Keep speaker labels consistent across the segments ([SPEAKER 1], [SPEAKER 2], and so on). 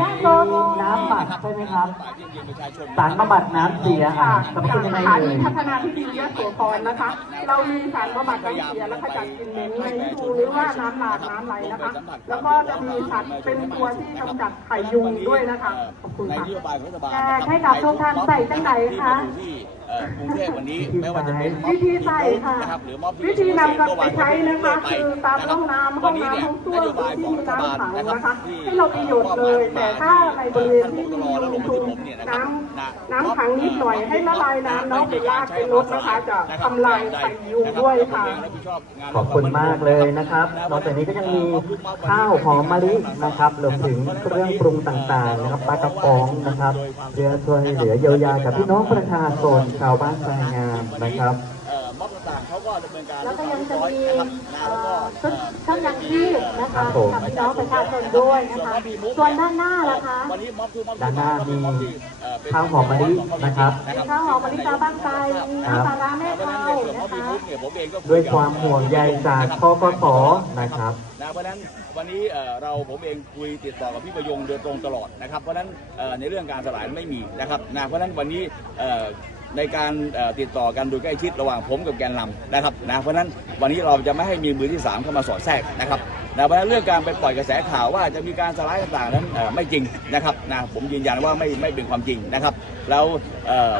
[SPEAKER 1] น้ำหมัดใช่ไหมครับ สารบำบัดน้ำเสียอะจะเป็นยังไง
[SPEAKER 2] สถา
[SPEAKER 1] เอ่
[SPEAKER 2] นี
[SPEAKER 1] ย
[SPEAKER 2] พัฒนาที่ดินยะโสธรนะคะ เรามีสารบำบัดน้ำเสียและขจัดกลิ่นเหม็นในดูหรือว่าน้ำหลากน้ำไหลนะคะ แล้วก็จะมีสารเป็นตัวที่กำจัดไข่ยุงด้วยนะคะ ขอบคุณ
[SPEAKER 3] ใน
[SPEAKER 2] ค่ะ
[SPEAKER 3] นโยบายของรัฐบาล
[SPEAKER 4] แจกให้กับทุกท่านใส่จังไหนคะ
[SPEAKER 3] ที่เอ่ กรุงเทพวันนี้ไม่ว่าจะเป็นม็อบ
[SPEAKER 2] วิธีใส่ค่ะ
[SPEAKER 3] นะครับหรือม็อบที่
[SPEAKER 2] วิธีนำกลับไปใช้นะคะคือตามห้องน้ำห้องน้ำห้องส้วม
[SPEAKER 3] นโยบายของรัฐบาล
[SPEAKER 2] ที่มี
[SPEAKER 3] นะค
[SPEAKER 2] น้ำขั
[SPEAKER 3] รับ
[SPEAKER 2] งนะคะให้เราประโยชน์เลยแต่ถ้าในบริเวณที่มีรูชุม น้ำน้ำขังนิดหน่อยให้ละลายน้ำแล้วไปลากไปลดนะคะจะทำลายไข่ยุงด้วยค่ะ
[SPEAKER 1] ขอบคุณมากเลยนะครับ นอกจากนี้ก็ยังมีข้าวหอมมะลินะครับรวมถึงเครื่องปรุงต่างๆนะครับปลากระป๋องนะครับเพื่อช่วยเหลือเยียวยากับพี่น้องประชาชนชาวบ้านทรายงามนะครับ
[SPEAKER 3] ก็ดำเนินการ
[SPEAKER 4] แล้วก็ยังจะมี
[SPEAKER 3] นะครับนะ
[SPEAKER 4] เอ่
[SPEAKER 3] แล้วก็
[SPEAKER 4] อชุดเครื่องยังชีพนะ
[SPEAKER 1] ครั
[SPEAKER 4] คะ
[SPEAKER 1] บผม
[SPEAKER 4] กับพี่น้องประชาชนด้วยนะคะส่วนด้านหน้าล่ะคะ
[SPEAKER 3] วันนี้ม็อบคือม็อบ
[SPEAKER 1] ด้านหน้ามี
[SPEAKER 3] ม็อบที่เอ่อเป็น
[SPEAKER 1] ข้าวหอมมะลินะครับ
[SPEAKER 4] มีข้าวหอมมะลิตาบ้านไทยมีน้ำปลาร้าแม่
[SPEAKER 3] เพราะฉะนั้น
[SPEAKER 4] เท่า
[SPEAKER 3] ในส่วนของ
[SPEAKER 4] นะคะ
[SPEAKER 3] พีทุกเนี่ยผมเองก็คุ
[SPEAKER 1] ด้วย
[SPEAKER 3] กับ
[SPEAKER 1] ความห่วงใยจากคกสนะครับ
[SPEAKER 3] นะเพราะฉะนั้นวันนี้เอ่อเราผมเองคุยติดต่อกับพี่ประยงโดยตรงตลอดนะครับ เพราะฉะนั้นเอ่อในเรื่องการสลายไม่มีนะครับนะเพราะฉะนั้นวันนี้เอ่อ ในการติดต่อกันโดยใกล้ชิดระหว่างผมกับแกนนำนะครับนะเพราะนั้นวันนี้เราจะไม่ให้มีมือที่สามเข้ามาสอดแทรกนะครับนะเพราะนั้นเรื่องการไปปล่อยกระแสข่าวว่าจะมีการสลายต่างๆนั้นไม่จริงนะครับนะผมยืนยันว่าไม่ไม่เป็นความจริงนะครับแล้ว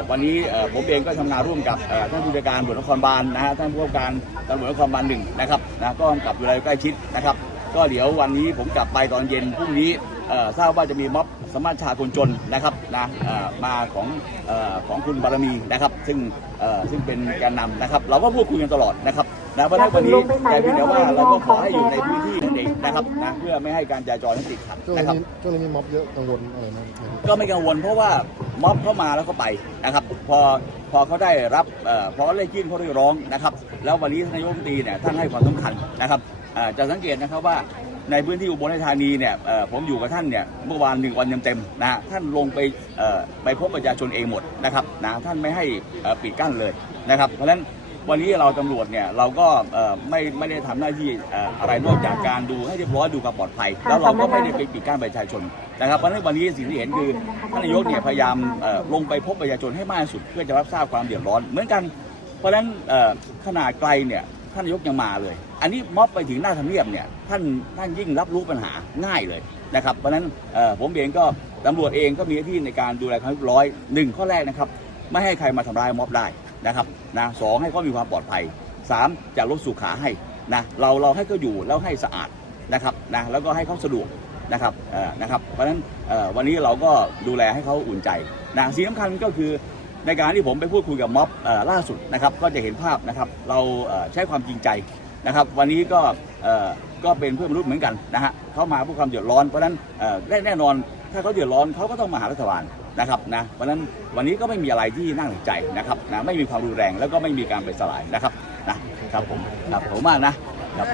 [SPEAKER 3] วันนี้ผมเองก็ทำงานร่วมกับท่านผู้จัดการตำรวจนครบาลนะฮะท่านผู้ว่าการตำรวจนครบาลหนึ่งนะครับนะก็กำกับดูแลใกล้ชิดนะครับก็เดี๋ยววันนี้ผมกลับไปตอนเย็นพรุ่งนี้ ทราบว่าจะมีม็อบสมัชชาคนจนนะครับนะเอ่อมาของเอ่อของคุณบารมีนะครับ ซึ่งเอ่อซึ่งเป็นแกนนำนะครับ เราก็พูดคุยกันตลอดนะครับนะเพราะฉะนั้นวันนี้แต่เพียงแต่ว่าเราก็ขอให้อยู่ในพื้นที่นั่นเองนะครับนะเพื่อไม่ให้การจราจรนั้นติดขัด
[SPEAKER 5] ช่วง
[SPEAKER 3] นะครับ
[SPEAKER 5] นี้ช่วงนี้มีม็อบเยอะกังวลอะไรไหม
[SPEAKER 3] ก็ไม่กังวลเพราะว่าม็อบเข้ามาแล้วก็ไปนะครับพอพอเขาได้รับเอ่อพอเขาได้ยื่นข้อเรียกร้องนะครับ แล้ววันนี้ท่านนายกรัฐมนตรีเนี่ยท่านให้ความสำคัญนะครับเอ่อจะสังเกตนะครับว่า ในพื้นที่อุบลราชธานีเนี่ยเอ่อผมอยู่กับท่านเนี่ยเมื่อวานหนึ่งวันเต็มๆนะฮะท่านลงไปเอ่อไปพบประชาชนเองหมดนะครับนะท่านไม่ให้เอ่อปิดกั้นเลยนะครับ เพราะฉะนั้นวันนี้เราตำรวจเนี่ยเราก็เอ่อไม่ไม่ได้ทำหน้าที่เอ่ออะไรนอกจากการดูให้เรียบร้อยดูความปลอดภัย แล้วเราก็ไม่ได้ไปปิดกั้นประชาชนนะครับเพราะฉะนั้นวันนี้สิ่งที่เห็นคือท่านนายกเนี่ยพยายามเอ่อลงไปพบประชาชนให้มากที่สุด เพื่อจะรับทราบความเดือดร้อนเหมือนกัน เพราะฉะนั้นเอ่อขนาดไกลเนี่ย ท่านนายกยังมาเลย อันนี้ม็อบไปถึงหน้าทำเนียบเนี่ยท่านท่านยิ่งรับรู้ปัญหาง่ายเลยนะครับเพราะฉะนั้นผมเองก็ตำรวจเองก็มีหน้าที่ในการดูแลความเรียบร้อยหนึ่งข้อแรกนะครับไม่ให้ใครมาทำร้ายม็อบได้นะครับนะสองให้เขามีความปลอดภัยสามจะลดสุขาให้นะเราเราให้เขาอยู่แล้วให้สะอาดนะครับนะแล้วก็ให้เขาสะดวกนะครับนะครับเพราะฉะนั้นวันนี้เราก็ดูแลให้เขาอุ่นใจนะสิ่งสำคัญก็คือ ในการที่ผมไปพูดคุยกับม็อบล่าสุดนะครับก็จะเห็นภาพนะครับเราใช้ความจริงใจนะครับ วันนี้ก็ก็เป็นเพื่อนมนุษย์เหมือนกันนะฮะเขามาเพื่อความเดือดร้อนเพราะฉะนั้นแน่นอนถ้าเขาเดือดร้อนเขาก็ต้องมาหารัฐบาลนะครับนะเพราะฉะนั้นวันนี้ก็ไม่มีอะไรที่น่าหนักใจนะครับนะไม่มีความรุนแรงแล้วก็ไม่มีการไปสลายนะครับนะครับผมครับผมมากนะครับ